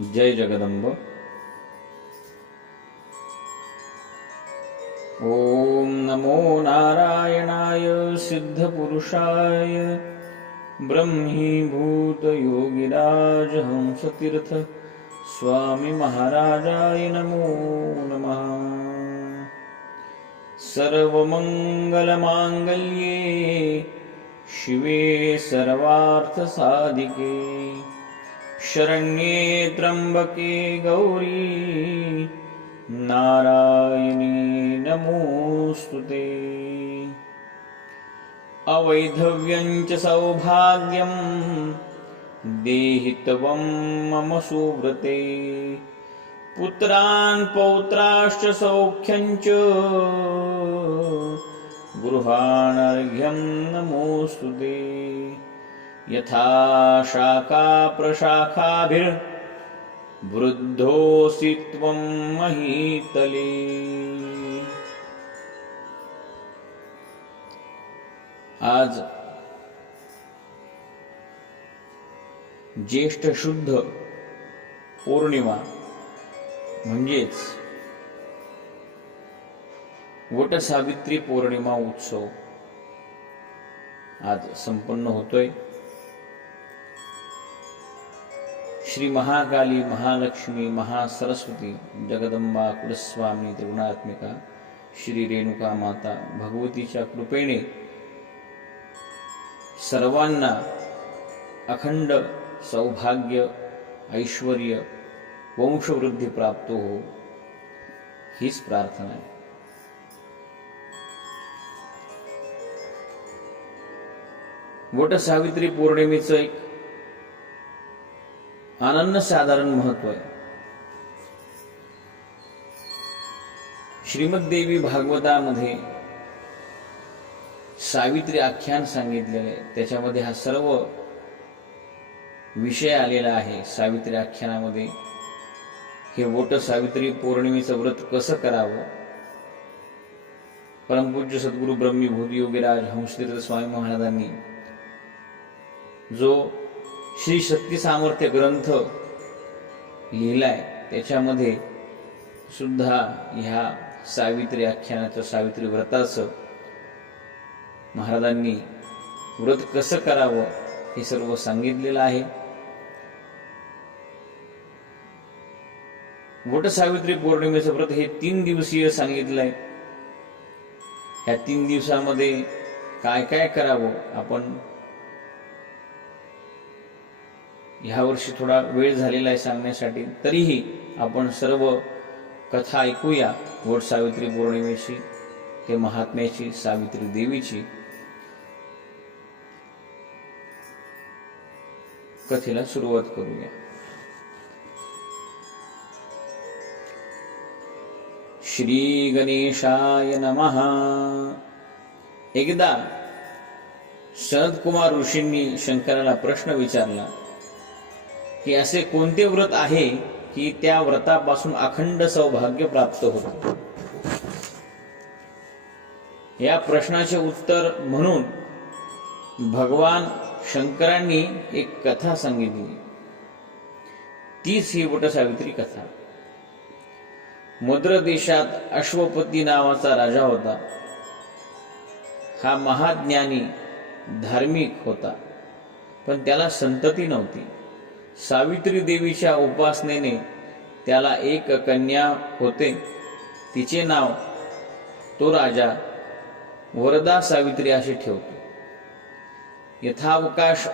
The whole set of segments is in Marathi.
जय जगदंब। ओम नमो नारायणाय सिद्धपुरुषाय ब्रह्मीभूत योगिराज हंसतीर्थ स्वामी महाराजाय नमो नमः। सर्वमंगलमांगल्ये शिवे सर्वार्थसाधिके शरण्ये त्र्यंबके गौरी नारायणी नमोस्तुते। अवैधव्यं च सौभाग्यं देहि त्वं मम सुव्रते। पुत्रान् पौत्राश्च सौख्यं च गृहाणर्घ्यं नमोस्तुते। यथा शाखा प्रशाखाभिर्वृद्धोऽसि त्वं महीतले। आज ज्येष्ठ शुद्ध पौर्णिमा म्हणजेच वटसावित्री पौर्णिमा उत्सव आज संपन्न होतोय। श्री महाकाली, महालक्ष्मी, महासरस्वती, जगदंबा, कुलस्वामी, त्रिगुणात्मिका श्री रेणुका माता भगवतीच्या कृपेने सर्वांना अखंड सौभाग्य, ऐश्वर्य, वंशवृद्धी प्राप्त हो, हीच प्रार्थना आहे। वटसावित्री पौर्णिमेचं एक अनन्यसाधारण महत्व आहे। श्रीमद्देवी भागवतामध्ये सावित्री आख्यान सांगितलेले आहे, त्याच्यामध्ये हा सर्व विषय आलेला आहे। सावित्री आख्यानामध्ये हे वट सावित्री पौर्णिमेचं व्रत कसं करावं, परमपूज्य सद्गुरु ब्रह्मीभूत योगीराज हंसतीर्थ स्वामी महाराजांनी जो श्री शक्ती सामर्थ्य ग्रंथ लिहिलाय त्याच्यामध्ये सुद्धा ह्या सावित्री आख्यानाचं, सावित्री व्रताचं महाराजांनी व्रत कसं करावं हे सर्व सांगितलेलं आहे। वट सावित्री पौर्णिमेचं व्रत हे 3 दिवसीय सांगितलंय। ह्या 3 दिवसामध्ये काय काय करावं, आपण ह्या वर्षी थोडा वेळ झालेला आहे सांगण्यासाठी, तरीही आपण सर्व कथा ऐकूया वट सावित्री पौर्णिमेची, ते महात्म्याची, सावित्री देवीची। कथेला सुरुवात करूया। श्री गणेशाय नमः। एकदा सनतकुमार ऋषींनी शंकराला प्रश्न विचारला की असे कोणते व्रत आहे की त्या व्रतापासून अखंड सौभाग्य प्राप्त होते। या प्रश्नाचे उत्तर म्हणून भगवान शंकरांनी एक कथा सांगितली, तीच ही वटसावित्री कथा। मद्र देशात अश्वपती नावाचा राजा होता। हा महाज्ञानी, धार्मिक होता, पण त्याला संतती नव्हती। सावित्री देवीच्या उपासनेने त्याला एक कन्या होते, तिचे नाव तो राजा वरदा सावित्री असे ठेवतो। यथावकाश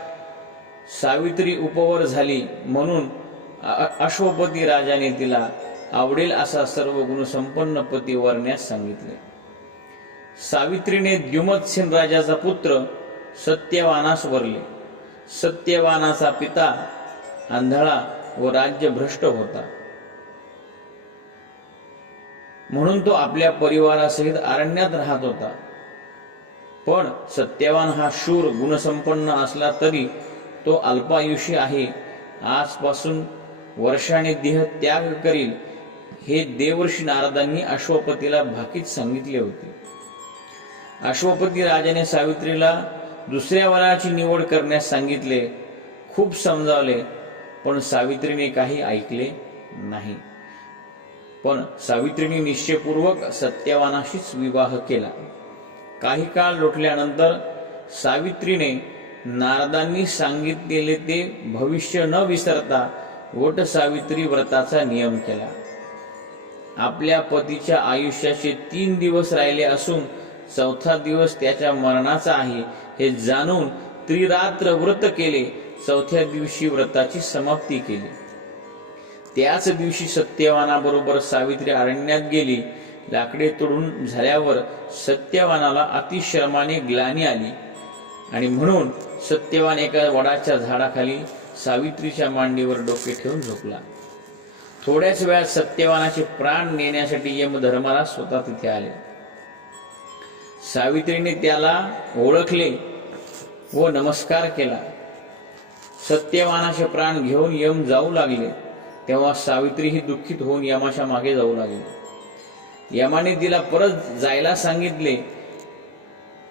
सावित्री उपवर झाली म्हणून अश्वपती राजाने तिला आवडेल असा सर्व गुणसंपन्न पती वरण्यास सांगितले। सावित्रीने द्युमत्सेन राजाचा पुत्र सत्यवानास वरले। सत्यवानाचा पिता आंधळा व राज्यभ्रष्ट होता, म्हणून तो आपल्या परिवारासहित अरण्यात राहत होता। पण सत्यवान हा शूर, गुणसंपन्न असला तरी तो अल्पायुषी आहे। आजपासून वर्षाने देह त्याग करील हे देवर्षी नारदांनी अश्वपतीला भाकीत सांगितले होते। अश्वपती राजाने सावित्रीला दुसऱ्या वराची निवड करण्यास सांगितले, खूप समजावले, पण सावित्रीने काही ऐकले नाही. पण सावित्रीने निश्चयपूर्वक सत्यवानाशीच विवाह केला. काही काळ लोटल्यानंतर सावित्रीने नारदांनी सांगितलेले ते भविष्य न विसरता वट सावित्री व्रताचा नियम केला. आपल्या पतीच्या आयुष्याचे 3 दिवस राहिले असून 4था दिवस त्याच्या मरणाचा आहे हे जाणून त्रिरात्र व्रत केले. 4थ्या दिवशी व्रताची समाप्ती केली. त्याच दिवशी सत्यवानाबरोबर सावित्री अरण्यात गेली. लाकडे तोडून झाल्यावर सत्यवानाला अतिश्रमाने ग्लानी आली आणि म्हणून सत्यवान एका वडाच्या झाडाखाली सावित्रीच्या मांडीवर डोके ठेवून झोपला. थोड्याच वेळात सत्यवानाचे प्राण नेण्यासाठी यमधर्मराज स्वतः तिथे आले. सावित्रीने त्याला ओळखले व नमस्कार केला. सत्यवानाचे प्राण घेऊन यम जाऊ लागले तेव्हा सावित्री ही दुःखित होऊन यमाच्या मागे जाऊ लागली. यमाने तिला परत जायला सांगितले.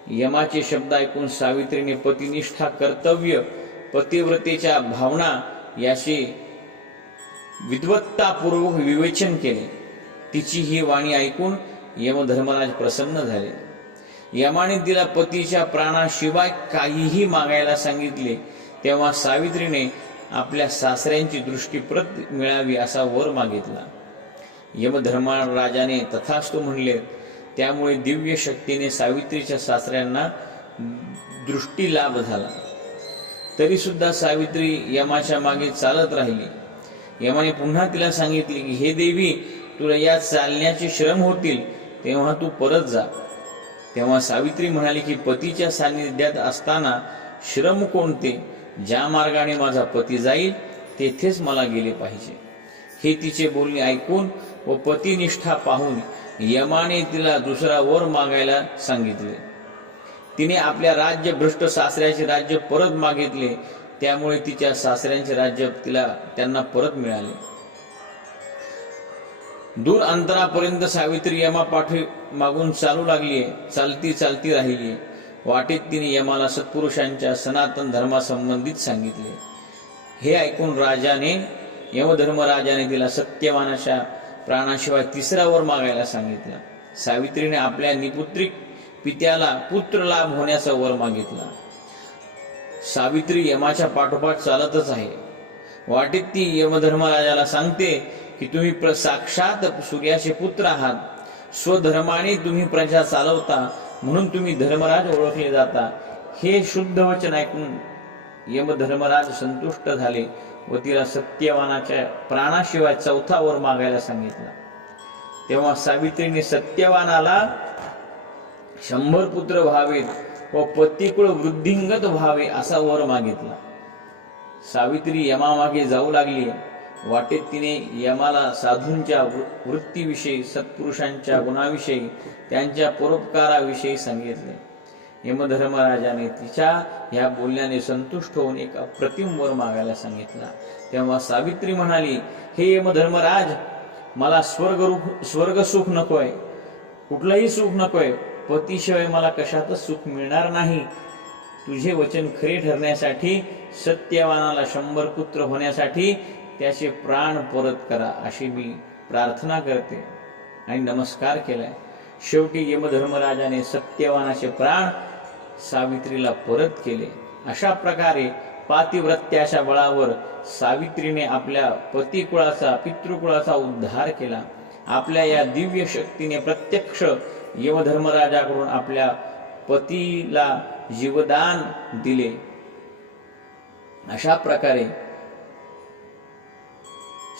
यमाचे शब्द ऐकून सावित्रीने पतिनिष्ठा, कर्तव्य, पतिव्रतेच्या भावना याचे विद्वत्तापूर्वक विवेचन केले. तिची ही वाणी ऐकून यमधर्मराज प्रसन्न झाले. यमाने तिला पतीच्या प्राणाशिवाय काहीही मागायला सांगितले. तेव्हा सावित्रीने आपल्या सासऱ्यांची दृष्टी परत मिळावी असा वर मागितला. यमधर्मराजाने तथास्तु म्हणले. त्यामुळे दिव्य शक्तीने सावित्रीच्या सासऱ्यांना दृष्टी लाभ झाला. तरी सुद्धा सावित्री यमाच्या मागे चालत राहिली. यमाने पुन्हा तिला सांगितले की हे देवी, तुला या चालण्याचे श्रम होतील तेव्हा तू परत जा. तेव्हा सावित्री म्हणाली की पतीच्या सान्निध्यात असताना श्रम कोणते? ज्या मार्गाने माझा पती जाईल तेथेच मला गेले पाहिजे. हे तिचे बोलणे ऐकून व पतिनिष्ठा पाहून यमाने तिला दुसरा वर मागायला सांगितले. तिने आपल्या राज्यभ्रष्ट सासऱ्याचे राज्य परत मागितले. त्यामुळे तिच्या सासऱ्यांचे राज्य त्यांना परत मिळाले. दूर अंतरापर्यंत सावित्री यमापाठी मागून चालू लागली. चालती राहिली. वाटेत तिने यमाला सत्पुरुषांच्या सनातन धर्मासंबंधित सांगितले. हे ऐकून यमधर्मराजाने तिला सत्यवानाच्या प्राणाशिवाय 3रा वर मागायला सांगितला. सावित्रीने आपल्या निपुत्रिक पित्याला पुत्र लाभ होण्याचा वर मागितला. सावित्री यमाच्या पाठोपाठ चालतच आहे. वाटेत ती यमधर्मराजाला सांगते की तुम्ही साक्षात सूर्याचे पुत्र आहात. स्वधर्माने तुम्ही प्रजा चालवता म्हणून तुम्ही धर्मराज ओळखले जाता. हे शुद्ध वचन ऐकून यमधर्मराज संतुष्ट झाले व तिला सत्यवानाच्या प्राणाशिवाय 4था वर मागायला सांगितला. तेव्हा सावित्रीने सत्यवानाला 100 पुत्र व्हावेत व पतिकुळ वृद्धिंगत व्हावे असा वर मागितला. सावित्री यमामागे जाऊ लागली. वाटेत तिने यमाला साधूंच्या वृत्तीविषयी, सत्पुरुषांच्या गुणाविषयी, त्यांच्या परोपकाराविषयी सांगितले. यमधर्मराजाने तिच्या ह्या बोलण्याने संतुष्ट होऊन एक अप्रतिम वर मागायला सांगितला. तेव्हा सावित्री म्हणाली, हे यमधर्मराज, मला स्वर्ग सुख नकोय, कुठलंही सुख नकोय. पतीशिवाय मला कशातच सुख मिळणार नाही. तुझे वचन खरे ठरण्यासाठी, सत्यवानाला 100 पुत्र होण्यासाठी त्याचे प्राण परत करा अशी मी प्रार्थना करते आणि नमस्कार केलाय. शेवटी यमधर्मराजाने सत्यवानाचे प्राण सावित्रीला परत केले. अशा प्रकारे पातिव्रत्याच्या बळावर सावित्रीने आपल्या पतिकुळाचा, पितृकुळाचा उद्धार केला. आपल्या या दिव्य शक्तीने प्रत्यक्ष यमधर्मराजाकडून आपल्या पतीला जीवदान दिले. अशा प्रकारे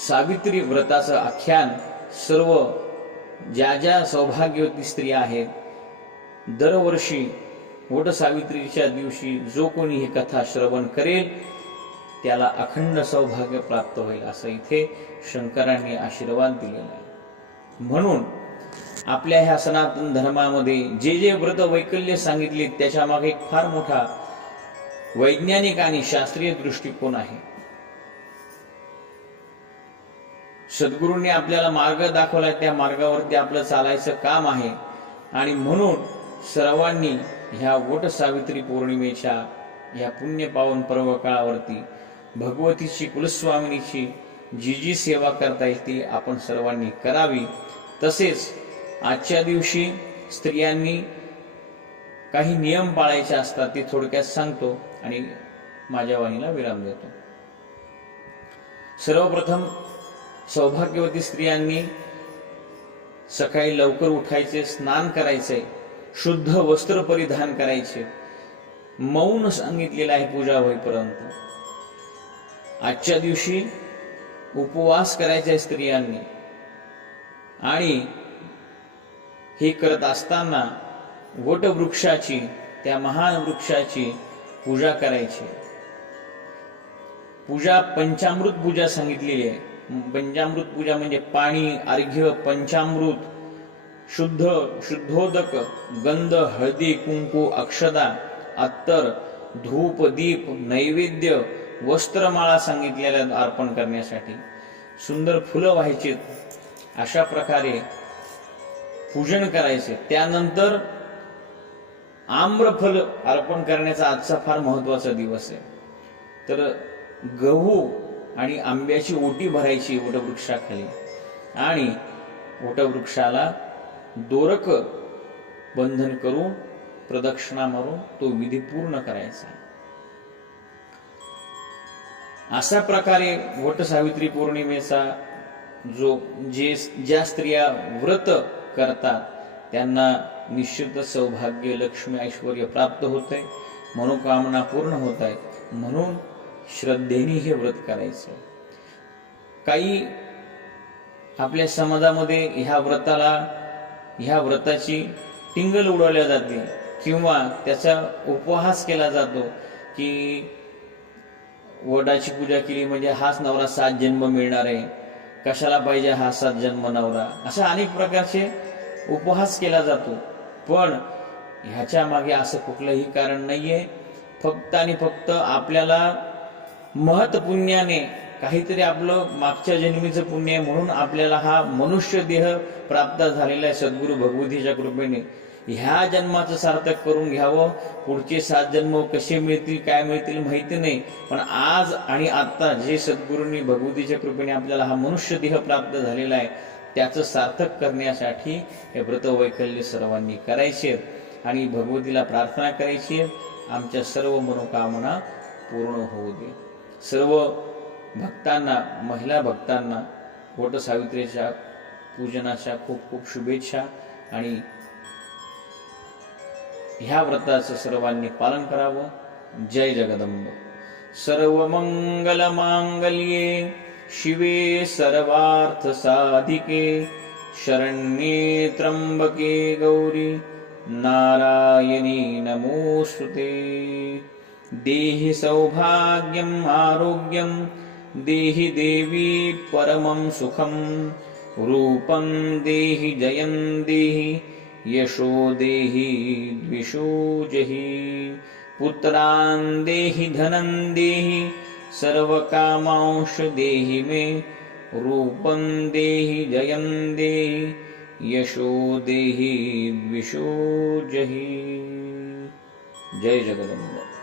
सावित्री व्रताचं आख्यान सर्व ज्या सौभाग्यवती स्त्रिया आहेत, दरवर्षी वट सावित्रीच्या दिवशी जो कोणी ही कथा श्रवण करेल त्याला अखंड सौभाग्य प्राप्त होईल असं इथे शंकरांनी आशीर्वाद दिलेला आहे. म्हणून आपल्या ह्या सनातन धर्मामध्ये जे व्रत वैकल्य सांगितले त्याच्या मागे एक फार मोठा वैज्ञानिक आणि शास्त्रीय दृष्टिकोन आहे. सद्गुरूंनी आपल्याला मार्ग दाखवला, त्या मार्गावरती आपलं चालायचं काम आहे. आणि म्हणून सर्वांनी ह्या वट सावित्री पौर्णिमेच्या ह्या पुण्य पावन पर्व काळावरती भगवतीची कुलस्वामिनीची जी जी सेवा करता येईल ती आपण सर्वांनी करावी. तसेच आजच्या दिवशी स्त्रियांनी काही नियम पाळायचे असतात ते थोडक्यात सांगतो आणि माझ्या वाणीला विराम देतो. सर्वप्रथम सौभाग्यवती स्त्रियांनी सकाळी लवकर उठायचे, स्नान करायचे, शुद्ध वस्त्र परिधान करायचे. मौन सांगितलेलं आहे पूजा होईपर्यंत. आजच्या दिवशी उपवास करायचे स्त्रियांनी आणि हे करत असताना वटवृक्षाची, त्या महान वृक्षाची पूजा करायची. पूजा पंचामृत पूजा सांगितलेली आहे. पंचामृत पूजा म्हणजे पाणी, अर्घ्य, पंचामृत, शुद्धोदक, गंध, हळदी, कुंकू, अक्षदा, अत्तर, धूप, दीप, नैवेद्य, वस्त्रमाळा सांगितलेल्या अर्पण करण्यासाठी. सुंदर फुलं व्हायची. अशा प्रकारे पूजन करायचे. त्यानंतर आम्रफल अर्पण करण्याचा आजचा फार महत्वाचा दिवस आहे. तर गहू आणि आंब्याची ओटी भरायची वटवृक्षाखाली आणि वटवृक्षाला दोरक बंधन करून प्रदक्षिणा मारून तो विधी पूर्ण करायचा. अशा प्रकारे वटसावित्री पौर्णिमेचा ज्या स्त्रिया व्रत करतात त्यांना निश्चित सौभाग्य, लक्ष्मी, ऐश्वर्य प्राप्त होते, मनोकामना पूर्ण होत आहेत. म्हणून श्रद्धेने हे व्रत करायचं. काही आपल्या समाजामध्ये ह्या व्रताची टिंगल उडवल्या जाते किंवा त्याचा उपहास केला जातो की वडाची पूजा केली म्हणजे हाच नवरा 7 जन्म मिळणार आहे, कशाला पाहिजे हा 7 जन्म नवरा, अशा अनेक प्रकारचे उपहास केला जातो. पण ह्याच्या मागे असं कुठलंही कारण नाहीये. फक्त आणि फक्त आपल्याला महत पुण्याने काहीतरी आपलं मागच्या जन्मीचं पुण्य आहे म्हणून आपल्याला हा मनुष्य देह प्राप्त झालेला आहे सद्गुरू भगवतीच्या कृपेने. ह्या जन्माचं सार्थक करून घ्यावं. पुढचे 7 जन्म कसे मिळतील, काय मिळतील माहिती नाही, पण आज आणि आता जे सद्गुरूंनी भगवतीच्या कृपेने आपल्याला हा मनुष्य देह प्राप्त झालेला आहे त्याचं सार्थक करण्यासाठी हे व्रत वैकल्य सर्वांनी करायचे आणि भगवतीला प्रार्थना करायची आमच्या सर्व मनोकामना पूर्ण होऊ दे. सर्व भक्तांना, महिला भक्तांना वटसावित्रीच्या पूजनाच्या खूप खूप शुभेच्छा आणि ह्या व्रताचं सर्वांनी पालन करावं. जय जगदंब. सर्वमंगल मांगल्ये शिवे सर्वार्थ साधिके शरण्ये त्र्यंबके गौरी नारायणी नमोस्तुते. देहि सौभाग्यम आरोग्यम देहि देवी परमं सुखम रूपं देहि जयं देहि यशो देहि द्विषो जहि पुत्रान् देहि धनं देहि सर्वकामांश देहि मे रूपं देहि जयं देहि यशो देहि द्विषो जहि. जय जगदंब.